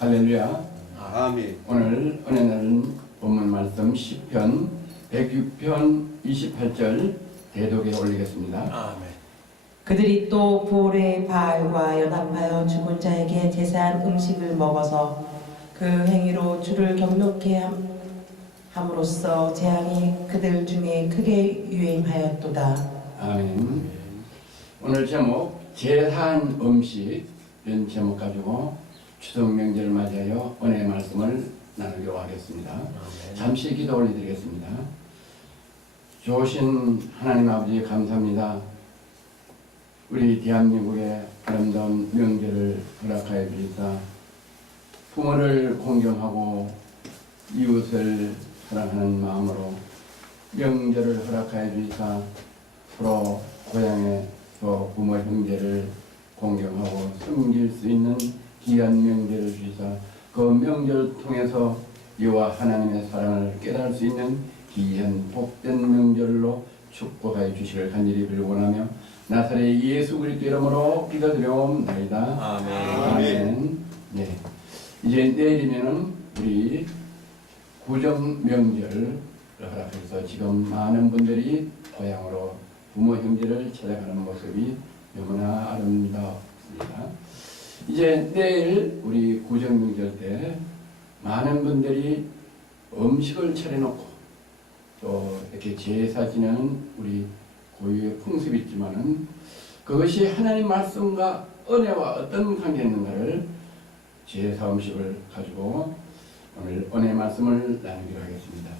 할렐루야. 아멘. 오늘 은혜 나는 본문 말씀 10편 106편 28절 대독에 올리겠습니다. 아멘. 그들이 또 볼의 바알과 연합하여 죽은 자에게 제사한 음식을 먹어서 그 행위로 주를 경록케 함- 함으로써 재앙이 그들 중에 크게 유행하였도다. 아멘. 오늘 제목 제사한 음식 이런 제목 가지고 추석 명절을 맞이하여 은혜의 말씀을 나누기로 하겠습니다. 아멘. 잠시 기도 올려드리겠습니다. 좋으신 하나님 아버지 감사합니다. 우리 대한민국의 아름다운 명절을 허락하여 주시사 부모를 공경하고 이웃을 사랑하는 마음으로 명절을 허락하여 주시사 서로 고향에서 부모 형제를 공경하고 섬길 수 있는 귀한 명절을 주시사 그 명절 통해서 여호와 하나님의 사랑을 깨달을 수 있는 귀한 복된 명절로 축복하여 주시를 간절히 빌원하며 나사렛 예수 그리스도 이름으로 기도드려옵나이다. 아멘. 아멘. 네. 이제 내일이면은 우리 구정 명절을 허락해서 지금 많은 분들이 고향으로 부모 형제를 찾아가는 모습이 너무나 아름답습니다. 이제 내일 우리 구정 명절 때 많은 분들이 음식을 차려놓고 또 이렇게 제사 지내는 우리 고유의 풍습이 있지만은 그것이 하나님 말씀과 은혜와 어떤 관계 있는가를 제사 음식을 가지고 오늘 은혜 말씀을 나누기로 하겠습니다.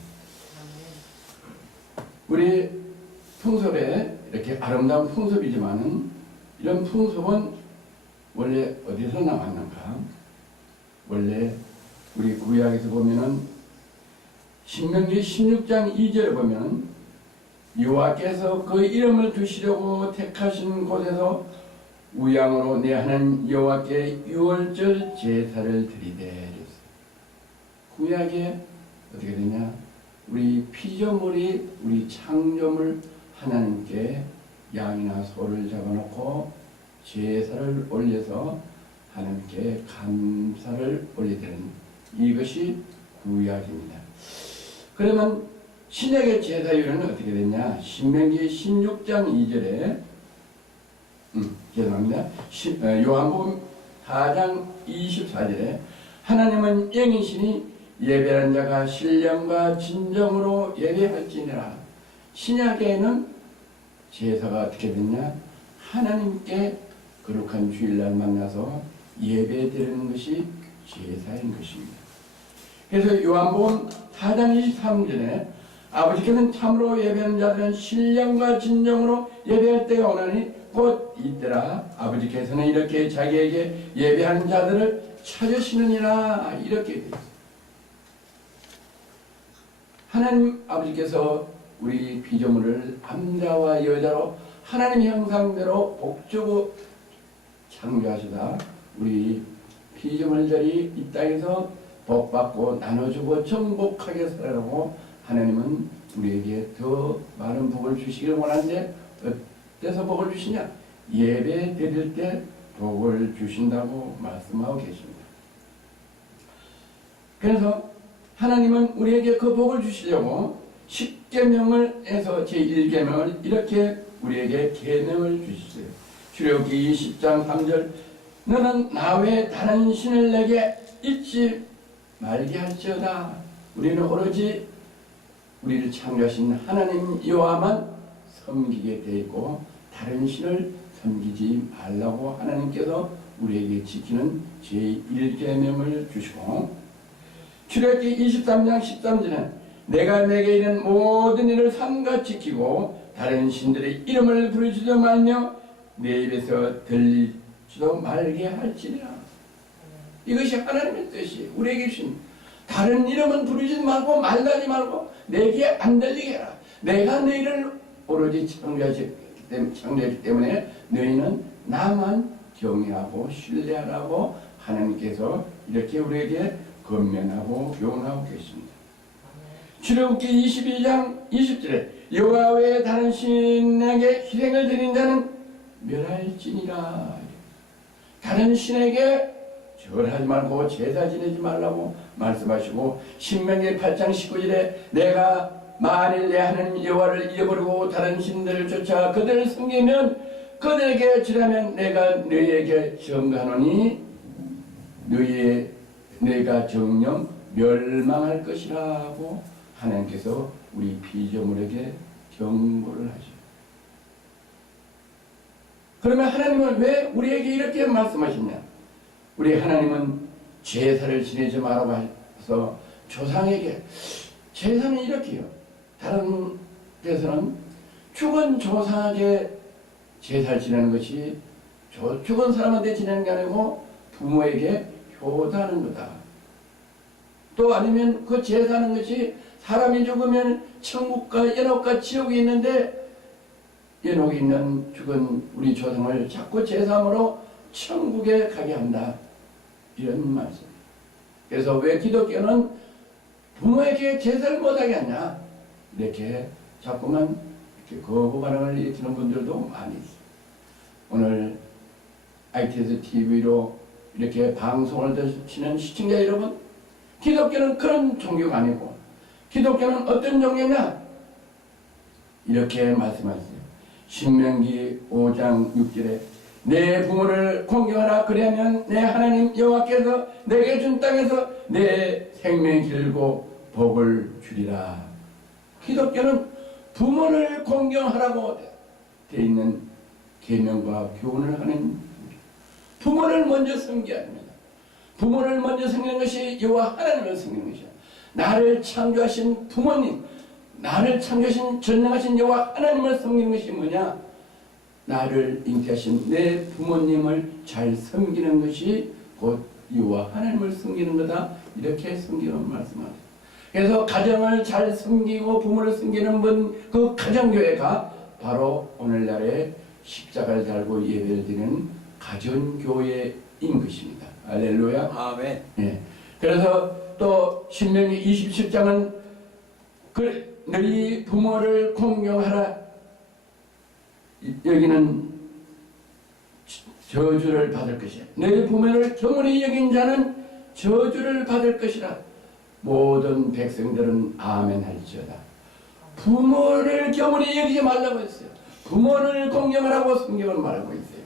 우리 풍습에 이렇게 아름다운 풍습이지만은 이런 풍습은 원래 어디서 나왔는가? 원래 우리 구약에서 보면은 신명기 16장 2절에 보면 여호와께서 그 이름을 두시려고 택하신 곳에서 우양으로 내 하나님 여호와께 유월절 제사를 드리되 구약에 어떻게 되냐? 우리 피조물이 우리 창조물 하나님께 양이나 소를 잡아놓고 제사를 올려서 하나님께 감사를 올리는 이것이 구약입니다. 그러면 신약의 제사율은 어떻게 됐냐? 신명기 16장 2절에 음, 죄송합니다. 시- 어, 요한복음 4장 24절에 하나님은 영이시니 예배한 자가 신령과 진정으로 예배할지니라. 신약에는 제사가 어떻게 됐냐? 하나님께 거룩한 주일날 만나서 예배 드리는 것이 제사인 것입니다. 그래서 요한복음 4장 23절에 아버지께서는 참으로 예배하는 자들은 신령과 진정으로 예배할 때가 오나니 곧 이때라 아버지께서는 이렇게 자기에게 예배하는 자들을 찾으시느니라 이렇게. 하나님 아버지께서 우리 피조물을 남자와 여자로 하나님 형상대로 복주고 창조하시다 우리 피조물들이 이 땅에서 복받고 나눠주고 정복하게 살아가고 하나님은 우리에게 더 많은 복을 주시기를 원하는데 어때서 복을 주시냐? 예배 드릴 때 복을 주신다고 말씀하고 계십니다. 그래서 하나님은 우리에게 그 복을 주시려고 10계명을 해서 제1계명을 이렇게 우리에게 계명을 주셨어요. 출애굽기 20장 3절 너는 나 외에 다른 신을 내게 잊지 말게 할지어다. 우리는 오로지 우리를 창조하신 하나님 여호와만 섬기게 돼 있고 다른 신을 섬기지 말라고 하나님께서 우리에게 지키는 제1계명을 주시고 출애굽기 23장 13절은 내가 내게 이른 모든 일을 삼가 지키고 다른 신들의 이름을 부르지도 말며 내 입에서 들리지도 말게 할지니라. 이것이 하나님의 뜻이. 우리에게 주신 다른 이름은 부르지 말고 말하지 말고 내게 안 들리게 해라. 내가 너희를 오로지 창조했기 때문에 너희는 나만 경외하고 신뢰하라고 하나님께서 이렇게 우리에게 건면하고 교훈하고 계십니다. 출애굽기 22장 20절에 여호와 외에 다른 신에게 희생을 드린 자는 멸할지니라. 다른 신에게 절하지 말고 제사 지내지 말라고 말씀하시고 신명기 8장 19절에 내가 만일 내 하나님 여호와를 잃어버리고 다른 신들을 쫓아 그들을 섬기면 그들에게 지라면 내가 너희에게 정하노니 너희의 내가 정령 멸망할 것이라고 하나님께서 우리 피조물에게 경고를 하죠. 그러면 하나님은 왜 우리에게 이렇게 말씀하시냐? 우리 하나님은 제사를 지내지 말라고 해서 조상에게 제사는 이렇게요. 다른 데서는 죽은 조상에게 제사를 지내는 것이 조- 죽은 사람한테 지내는 게 아니고 부모에게 효도하는 거다. 또 아니면 그 제사하는 것이 사람이 죽으면 천국과 연옥과 지옥이 있는데 연옥에 있는 죽은 우리 조상을 자꾸 제사함으로 천국에 가게 한다. 이런 말씀. 그래서 왜 기독교는 부모에게 제사를 못하게 하냐? 이렇게 자꾸만 이렇게 거부 반응을 일으키는 분들도 많이 있어요. 오늘 ITS TV로 이렇게 방송을 드시는 시청자 여러분, 기독교는 그런 종교가 아니고, 기독교는 어떤 종교냐? 이렇게 말씀하세요. 신명기 5장 6절에 내 부모를 공경하라 그리하면 내 하나님 여호와께서 내게 준 땅에서 내 생명 길고 복을 주리라. 기독교는 부모를 공경하라고 돼 있는 계명과 교훈을 하는 부모를 먼저 섬겨야 합니다. 부모를 먼저 섬기는 것이 여호와 하나님을 섬기는 것이야. 나를 창조하신 부모님, 나를 창조하신 전능하신 여호와 하나님을 섬기는 것이 뭐냐? 나를 잉태하신 내 부모님을 잘 섬기는 것이 곧 여호와 하나님을 섬기는 거다. 이렇게 섬기는 말씀하죠. 그래서 가정을 잘 섬기고 부모를 섬기는 분, 그 가정교회가 바로 오늘날의 십자가를 달고 예배를 드리는 가정교회인 것입니다. 할렐루야. 아멘. 예. 그래서 또 신명기 27장은 그 너희 부모를 공경하라. 이- 여기는 저주를 받을 것이야. 너희 부모를 경홀히 여긴 자는 저주를 받을 것이라. 모든 백성들은 아멘 할지어다. 부모를 경홀히 여기지 말라고 했어요. 부모를 공경하라고 성경은 말하고 있어요.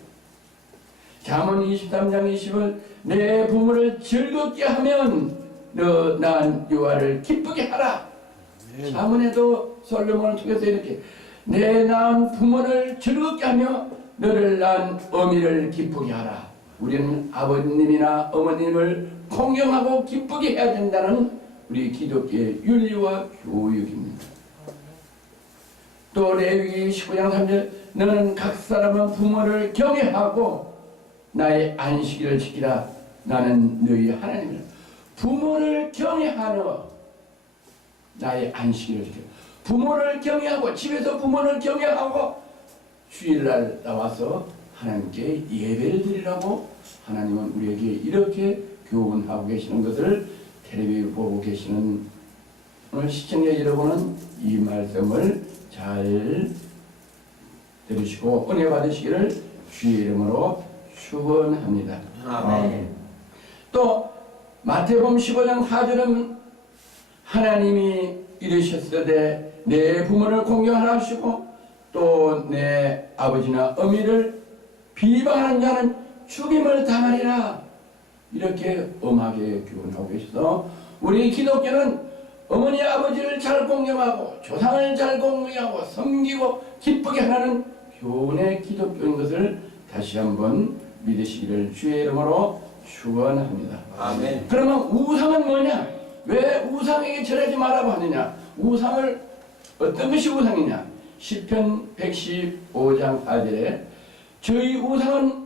잠언 23장 20을 내 부모를 즐겁게 하면 너 난 유아를 기쁘게 하라. 자문에도 솔로몬을 통해서 이렇게 내 낳은 부모를 즐겁게 하며 너를 낳은 어미를 기쁘게 하라. 우리는 아버님이나 어머님을 공경하고 기쁘게 해야 된다는 우리 기독교의 윤리와 교육입니다. 또 레위기 19장 3절 너는 각 사람은 부모를 경외하고 나의 안식일을 지키라 나는 너희 하나님이라 부모를 경외하노 나의 안식일을 지켜. 부모를 경외하고 집에서 부모를 경외하고 주일날 나와서 하나님께 예배를 드리라고 하나님은 우리에게 이렇게 교훈하고 계시는 것을 텔레비를 보고 계시는 오늘 시청자 여러분은 이 말씀을 잘 들으시고 은혜 받으시기를 주의 이름으로 축원합니다. 아멘. 또 마태복음 15장 4절은 하나님이 이르셨으되 내 부모를 공경하라 하시고 또 내 아버지나 어미를 비방하는 자는 죽임을 당하리라 이렇게 엄하게 교훈하고 계셔서 우리 기독교는 어머니 아버지를 잘 공경하고 조상을 잘 공경하고 섬기고 기쁘게 하는 교훈의 기독교인 것을 다시 한번 믿으시기를 주의 이름으로 축원합니다. 아멘. 그러면 우상은 뭐냐? 왜 우상에게 절하지 말라고 하느냐? 우상을 어떤 것이 우상이냐? 시편 115장 4절에 저희 우상은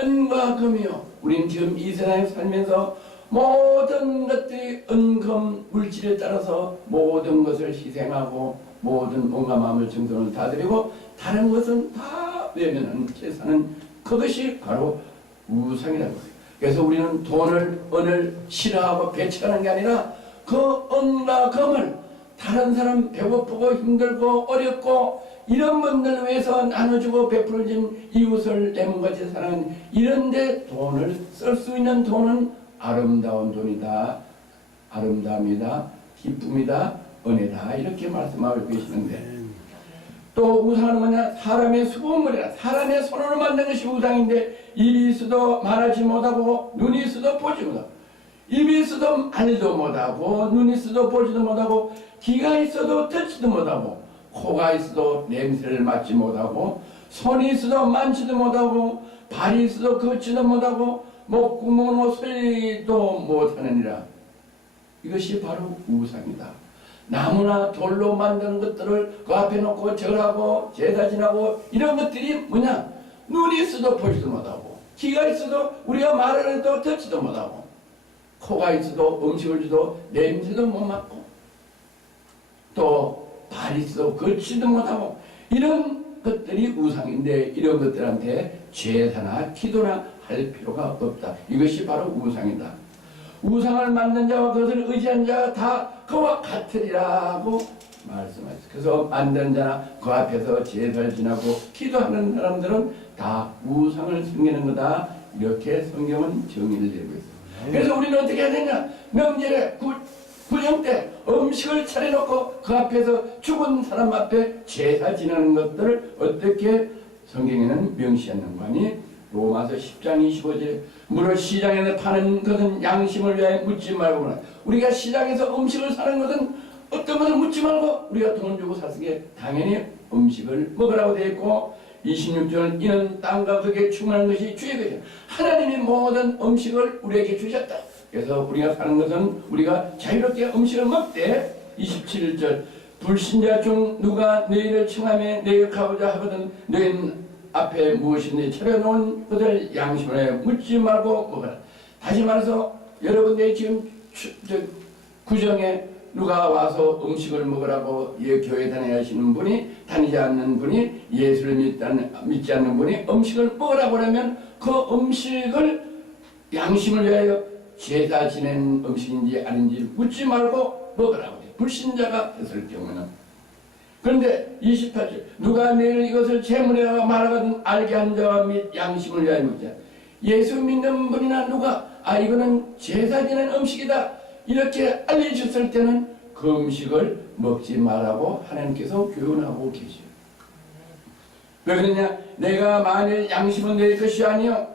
은과 금이요. 우린 지금 이 세상에 살면서 모든 것들이 은금 물질에 따라서 모든 것을 희생하고 모든 온갖 마음을 정성을 다 드리고 다른 것은 다 외면하는 세상은 그것이 바로 우상이라고 해요. 그래서 우리는 돈을 은을 싫어하고 배척하는 게 아니라 그 은과 금을 다른 사람 배고프고 힘들고 어렵고 이런 분들 위해서 나눠주고 베풀어진 이웃을 내 몸과 재산은 이런데 돈을 쓸 수 있는 돈은 아름다운 돈이다. 아름다움이다. 기쁨이다. 은혜다. 이렇게 말씀하고 계시는데 또 우상은 뭐냐? 사람의 수고물이라 사람의 손으로 만든 것이 우상인데 입이 있어도 말하지 못하고 눈이 있어도 보지 못하고 입이 있어도 말도 못하고 눈이 있어도 보지도 못하고 귀가 있어도 듣지도 못하고 코가 있어도 냄새를 맡지 못하고 손이 있어도 만지도 못하고 발이 있어도 걷지도 못하고 목구멍으로 소리도 못하느니라 이것이 바로 우상이다. 나무나 돌로 만든 것들을 그 앞에 놓고 절하고 제사 지나고 이런 것들이 뭐냐? 눈이 있어도 보지도 못하고 귀가 있어도 우리가 말을 해도 듣지도 못하고 코가 있어도 음식을 줘도 냄새도 못 맡고 또 발이 있어도 걷지도 못하고 이런 것들이 우상인데 이런 것들한테 제사나 기도나 할 필요가 없다. 이것이 바로 우상이다. 우상을 만든 자와 그것을 의지한 자가 다 그와 같으리라고 말씀하셨어요. 그래서 만든 자나 그 앞에서 제사를 지나고 기도하는 사람들은 다 우상을 섬기는 거다. 이렇게 성경은 정의를 내고 있어요. 그래서 우리는 어떻게 해야 되냐? 명절에 구, 구정 때 음식을 차려놓고 그 앞에서 죽은 사람 앞에 제사 지내는 것들을 어떻게 성경에는 명시했는가 하니 로마서 10장 25절 물을 시장에서 파는 것은 양심을 위하여 묻지 말고 우리가 시장에서 음식을 사는 것은 어떤 것을 묻지 말고 우리가 돈 주고 샀으게 당연히 음식을 먹으라고 되어 있고 26절은 이는 땅과 그게 충만한 것이 주의 것이야. 하나님이 모든 음식을 우리에게 주셨다. 그래서 우리가 사는 것은 우리가 자유롭게 음식을 먹되 27절 불신자 중 누가 너희를 청함에 내역하고자 하거든 너희는 앞에 무엇인지 차려놓은 것을 양심을 해 묻지 말고 먹어라. 다시 말해서 여러분들이 지금 구정에 누가 와서 음식을 먹으라고 예, 교회 다녀야 하시는 분이 다니지 않는 분이 예수를 믿다는, 믿지 않는 분이 음식을 먹으라고 하면 그 음식을 양심을 위하여 제사 지낸 음식인지 아닌지 묻지 말고 먹으라고. 불신자가 했을 경우는 그런데 28절 누가 내일 이것을 제물이라고 말하거든 알게 한 자와 및 양심을 위하여 묻자. 예수 믿는 분이나 누가 아 이거는 제사 지낸 음식이다. 이렇게 알려주셨을 때는 그 음식을 먹지 말라고 하나님께서 교훈하고 계시오 왜 그러냐? 내가 만일 양심은 내 것이 아니요.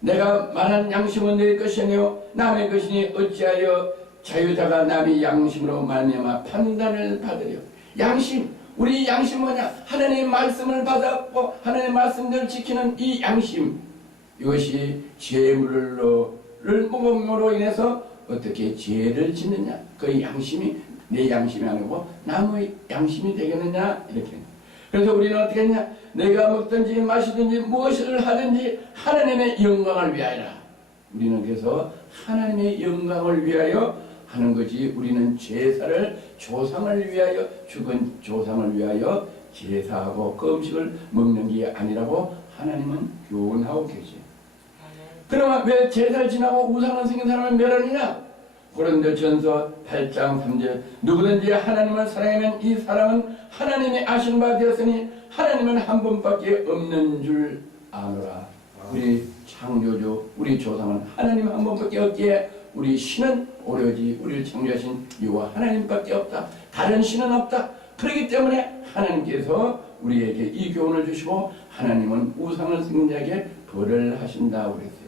내가 말한 양심은 내 것이 아니요. 남의 것이니 어찌하여 자유자가 남의 양심으로 말미암아 판단을 받으려. 양심 우리 양심 뭐냐? 하나님의 말씀을 받았고 하나님의 말씀대로 지키는 이 양심. 이것이 죄물을 먹음으로 인해서 어떻게 죄를 짓느냐? 그 양심이 내 양심이 아니고 남의 양심이 되겠느냐? 이렇게. 그래서 우리는 어떻게 했냐? 내가 먹든지 마시든지 무엇을 하든지 하나님의 영광을 위하여라. 우리는 그래서 하나님의 영광을 위하여 하는 것이 우리는 제사를 조상을 위하여 죽은 조상을 위하여 제사하고 그 음식을 먹는 게 아니라고 하나님은 교훈하고 계시. 그러면 왜 제사를 지나고 우상을 생긴 사람을 멸하느냐? 고린도 전서 8장 3절 누구든지 하나님을 사랑하면 이 사람은 하나님의 아신 바 되었으니 하나님은 한 분밖에 없는 줄 아노라. 우리 창조주 우리 조상은 하나님 한 분밖에 없기에 우리 신은 오로지 우리를 창조하신 여호와 하나님밖에 없다. 다른 신은 없다. 그렇기 때문에 하나님께서 우리에게 이 교훈을 주시고 하나님은 우상을 섬긴 자에게 벌을 하신다고 그랬어요.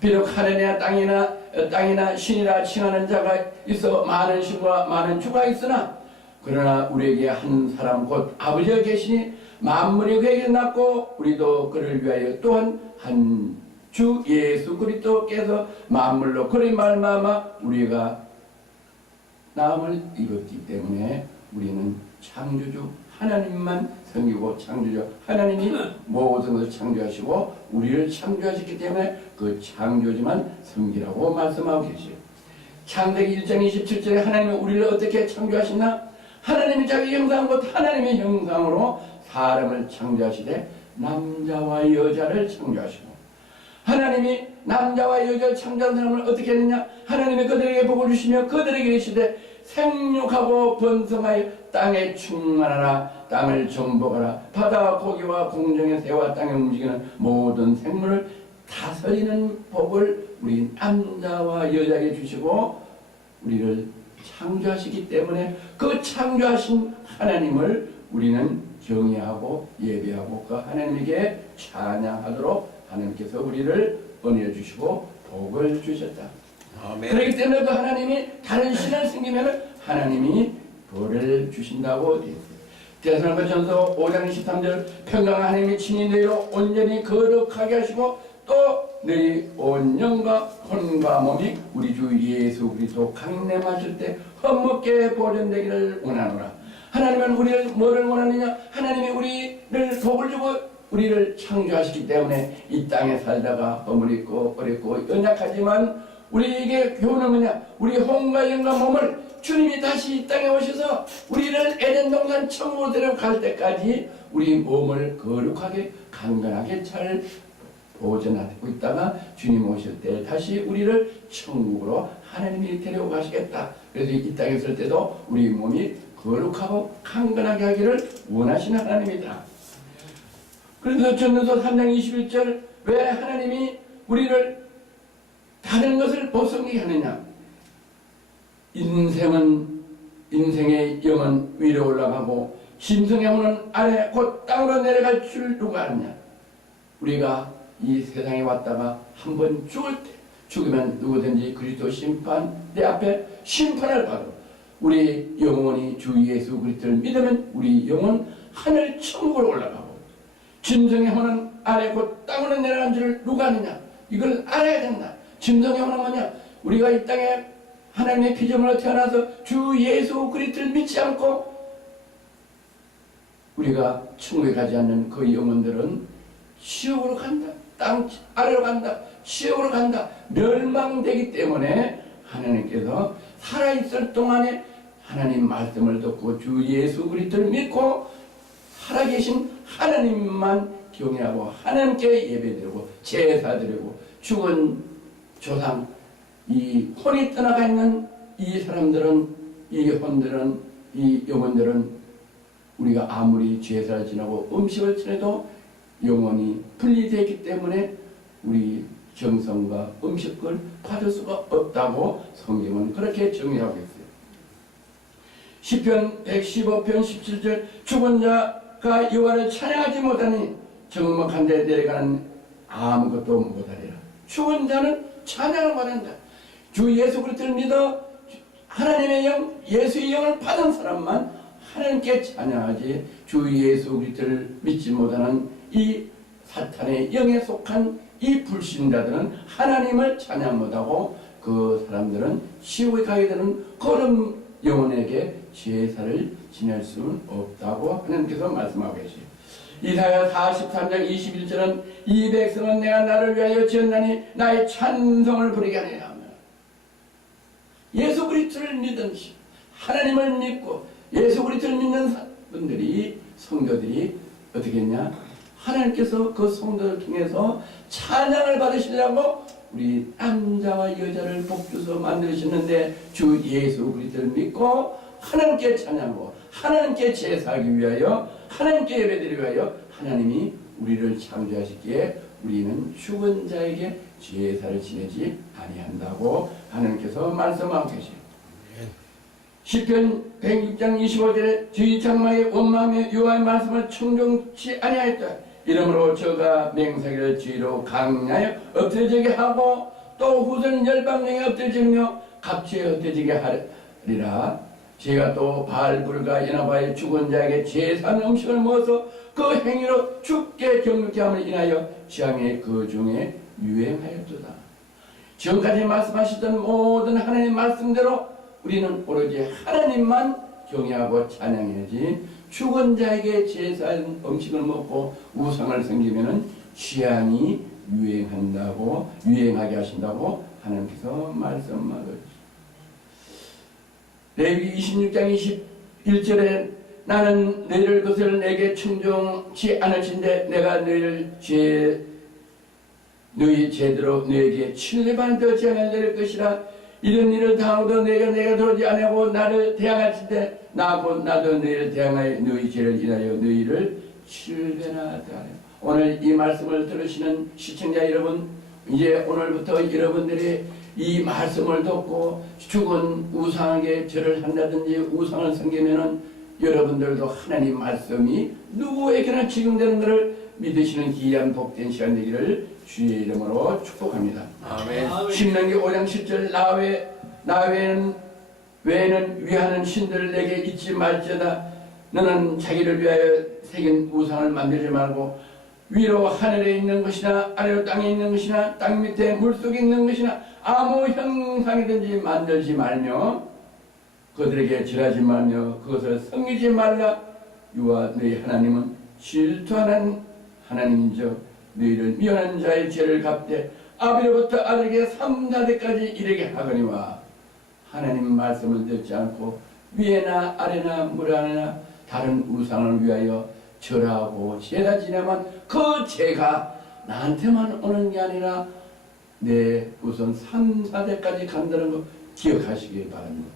비록 하늘이나 땅이나 땅이나 신이라 칭하는 자가 있어 많은 신과 많은 주가 있으나 그러나 우리에게 한 사람 곧 아버지가 계시니 만물이 그에게 낳고 우리도 그를 위하여 또한 한 주 예수 그리스도께서 만물로 그의 말마마 우리가 나음을 입었기 때문에 우리는 창조주 하나님만 섬기고 창조주 하나님이 모든 것을 창조하시고 우리를 창조하셨기 때문에 그 창조주만 섬기라고 말씀하고 계시요 창세기 1장 27절에 하나님이 우리를 어떻게 창조하셨나? 하나님이 자기 형상 곧 하나님의 형상으로 사람을 창조하시되 남자와 여자를 창조하시고 하나님이 남자와 여자를 창조한 사람을 어떻게 했느냐? 하나님이 그들에게 복을 주시며 그들에게 이르시되 생육하고 번성하여 땅에 충만하라 땅을 정복하라 바다 고기와 공중의 새와 땅에 움직이는 모든 생물을 다스리는 복을 우리 남자와 여자에게 주시고 우리를 창조하시기 때문에 그 창조하신 하나님을 우리는 정의하고 예배하고 그 하나님에게 찬양하도록 하나님께서 우리를 은혜 주시고 복을 주셨다. 아멘. 그렇기 때문에 그 하나님이 다른 신을 섬기면 하나님이 벌을 주신다고 되어 있어요. 대선과 전서 5장 23절 평강 하나님이 친히 너희로 온전히 거룩하게 하시고 또 너희 온 영과 혼과 몸이 우리 주 예수 그리스도 강림하실 때 헛먹게 보존되기를 원하노라. 하나님은 우리를 뭐를 원하느냐? 하나님이 우리를 주고 우리를 창조하시기 때문에 이 땅에 살다가 허물있고 어렵고 연약하지만 우리에게 교훈은 뭐냐? 우리 혼과 영과 몸을 주님이 다시 이 땅에 오셔서 우리를 에덴 동산 천국으로 데려갈 때까지 우리 몸을 거룩하게 강건하게 잘 보존하고 있다가 주님 오실 때 다시 우리를 천국으로 하나님이 데려가시겠다. 그래서 이 땅에 있을 때도 우리 몸이 거룩하고 강건하게 하기를 원하시는 하나님이다. 그래서 전도서 3장 21절 왜 하나님이 우리를 다른 것을 못 섬기게 하느냐? 인생은 인생의 영은 위로 올라가고 심성의 영은 아래 곧 땅으로 내려갈 줄 누가 아느냐? 우리가 이 세상에 왔다가 한 번 죽을 때 죽으면 누구든지 그리스도 심판 내 앞에 심판을 받아 우리 영혼이 주 예수 그리스도를 믿으면 우리 영혼 하늘 천국으로 올라가고 짐승의 혼은 아래 곧 땅으로 내려간 줄을 누가 아느냐 이걸 알아야 된다 짐승의 혼은 뭐냐 우리가 이 땅에 하나님의 피조물로 태어나서 주 예수 그리스도를 믿지 않고 우리가 천국에 가지 않는 그 영혼들은 지옥으로 간다. 땅 아래로 간다. 지옥으로 간다. 멸망되기 때문에 하나님께서 살아있을 동안에 하나님 말씀을 듣고 주 예수 그리스도를 믿고 살아계신 하나님만 경외하고 하나님께 예배드리고 제사드리고 죽은 조상 이 혼이 떠나가 있는 이 사람들은 이 혼들은 이 영혼들은 우리가 아무리 제사를 지나고 음식을 지내도 영혼이 분리되기 때문에 우리 정성과 음식을 받을 수가 없다고 성경은 그렇게 정의하고 있어요. 시편 115편 17절 죽은 자 가 여호와를 찬양하지 못하니 정막한 데 내려가는 아무것도 못하리라. 죽은 자는 찬양을 받는다. 주 예수 그리스도를 믿어 하나님의 영, 예수의 영을 받은 사람만 하나님께 찬양하지 주 예수 그리스도를 믿지 못하는 이 사탄의 영에 속한 이 불신자들은 하나님을 찬양 못하고 그 사람들은 지옥에 가게 되는 그런 영혼에게 제사를 지낼 수는 없다고 하나님께서 말씀하고 계시요. 이사야 43장 21절은 이 백성은 내가 나를 위하여 지었나니 나의 찬송을 부르게 하며 예수 그리스도를 믿은 시 하나님을 믿고 예수 그리스도를 믿는 분들이 성도들이 어떻게 했냐? 하나님께서 그 성도를 통해서 찬양을 받으시려고 우리 남자와 여자를 복주서 만드셨는데 주 예수 그리스도를 믿고 하나님께 찬양하고 하나님께 제사하기 위하여 하나님께 예배드리기 위하여 하나님이 우리를 창조하시기에 우리는 죽은 자에게 제사를 지내지 아니한다고 하나님께서 말씀하고 계시요 시편 106장 25절에 주의 장막의 원망의 요한 말씀을 청종치 아니하였다. 이러므로 저가 맹세기를 주의로 강하여 엎드려지게 하고 또 후손 열방령에 엎드려지며 갑치에 엎드려지게 하리라. 제가 또 바알불과 연합하여 죽은 자에게 제산 음식을 먹어서 그 행위로 죽게 경력케 함을 인하여 지향의 그 중에 유행하였도다. 지금까지 말씀하시던 모든 하나님의 말씀대로 우리는 오로지 하나님만 경외하고 찬양해야지 죽은 자에게 제사한 음식을 먹고 우상을 섬기면은 취향이 유행한다고 유행하게 하신다고 하나님께서 말씀하고 레위 26장 21절에 나는 너희를 그것을 내게 충정치 않으신데 내가 너희를 죄 너희 제대로 너에게 칠레반 더지 않을 내릴 것이라 이런 일을 당하고도 내가 내가 도지 아니하고 나를 대항하실 때 나고 나도 너희를 대항하여 너희 죄를 인하여 너희를 칠배나 하라. 오늘 이 말씀을 들으시는 시청자 여러분 이제 오늘부터 여러분들이 이 말씀을 듣고 죽은 우상에게 절을 한다든지 우상을 섬기면은 여러분들도 하나님 말씀이 누구에게나 적용되는 것을 믿으시는 귀한 복된 시간 되기를 주의 이름으로 축복합니다. 아멘. 신명기 5장 10절 나 외 나외는 외에는 위하는 신들을 내게 잊지 말지어다 너는 자기를 위하여 새긴 우상을 만들지 말고 위로 하늘에 있는 것이나 아래로 땅에 있는 것이나 땅 밑에 물속에 있는 것이나 아무 형상이든지 만들지 말며 그들에게 절하지 말며 그것을 섬기지 말라 유아 너희 하나님은 질투하는 하나님인즉 너희를 미워하는 자의 죄를 갚되 아비로부터 아들에게 삼사대까지 이르게 하거니와 하나님 말씀을 듣지 않고 위에나 아래나 물 안에나 다른 우상을 위하여 절하고 죄다 지내면 그 죄가 나한테만 오는 게 아니라 내 우선 삼사대까지 간다는 거 기억하시기 바랍니다.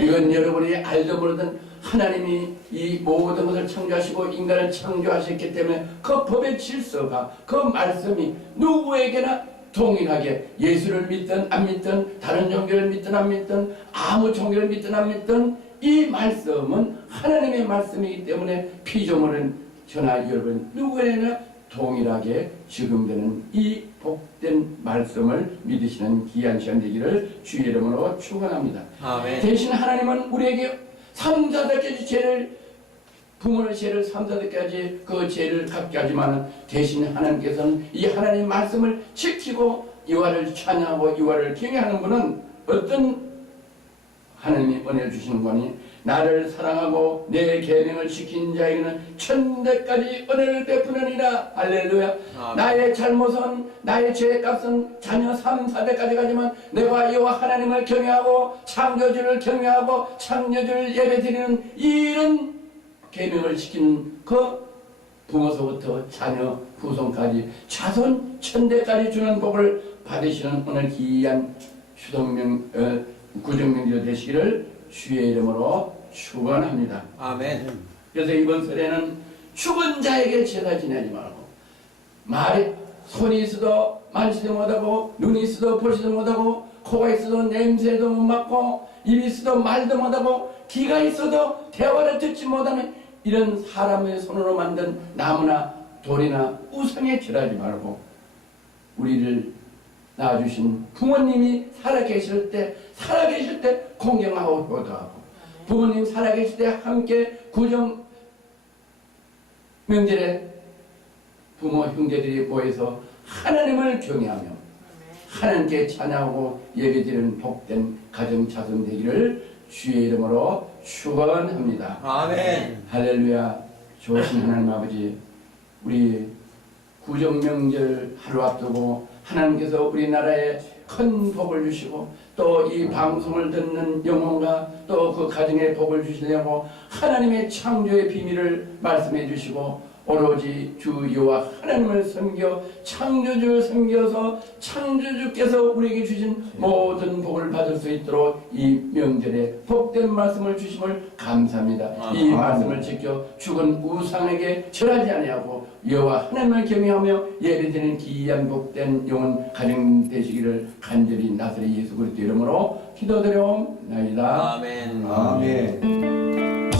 이건 여러분이 알도 모르던 하나님이 이 모든 것을 창조하시고 인간을 창조하셨기 때문에 그 법의 질서가 그 말씀이 누구에게나 동일하게 예수를 믿든 안 믿든 다른 종교를 믿든 안 믿든 아무 종교를 믿든 안 믿든 이 말씀은 하나님의 말씀이기 때문에 피조물은 저나 여러분 누구에나 동일하게 적용되는 이 복된 말씀을 믿으시는 귀한 시간 되기를 주의 이름으로 축원합니다. 아멘. 대신 하나님은 우리에게 삼사대까지 죄를 부모의 죄를 삼사대까지 그 죄를 갚게 하지만 대신 하나님께서는 이 하나님 말씀을 지키고 이와를 찬양하고 이와를 경외하는 분은 어떤 하나님이 은혜를 주시는 거니 나를 사랑하고 내 계명을 지킨 자에게는 천대까지 은혜를 베푸느니라 할렐루야 아멘. 나의 잘못은 나의 죄의 값은 자녀 3, 4대까지 가지만 내가 여호와 하나님을 경외하고 창조주를 경외하고 창조주를 예배드리는 이런 계명을 지키는 그 부모서부터 자녀 후손까지 자손 천대까지 주는 복을 받으시는 오늘 귀한 수동명 어, 구정명절 되시기를 주의 이름으로 축원합니다. 아멘. 그래서 이번 설에는 죽은 자에게 제사 지내지 말고 말이 손이 있어도 만지도 못하고 눈이 있어도 보지도 못하고 코가 있어도 냄새도 못 맡고 입이 있어도 말도 못하고 귀가 있어도 대화를 듣지 못하는 이런 사람의 손으로 만든 나무나 돌이나 우상에 절하지 말고 우리를 낳아주신 부모님이 살아계실 때 살아계실 때 공경하고 효도하고 부모님 살아계실 때 함께 구정 명절에 부모 형제들이 모여서 하나님을 경외하며 하나님께 찬양하고 예배드리는 복된 가정 자손 되기를 주의 이름으로 축원합니다. 아멘. 할렐루야 좋으신 하나님 아버지 우리 구정명절 하루 앞두고 하나님께서 우리나라에 큰 복을 주시고 또 이 방송을 듣는 영혼과 또 그 가정에 복을 주시려고 하나님의 창조의 비밀을 말씀해 주시고 오로지 주 여호와 하나님을 섬겨 창조주를 섬겨서 창조주께서 우리에게 주신 모든 복을 받을 수 있도록 이 명절에 복된 말씀을 주심을 감사합니다. 이. 말씀을 지켜 죽은 우상에게 절하지 아니하고 여호와 하나님을 경외하며 예배드리는 귀한 복된 영혼 가정 되시기를 간절히 나사렛 예수 그리스도 이름으로 기도드려옵나이다. 아멘. 아멘.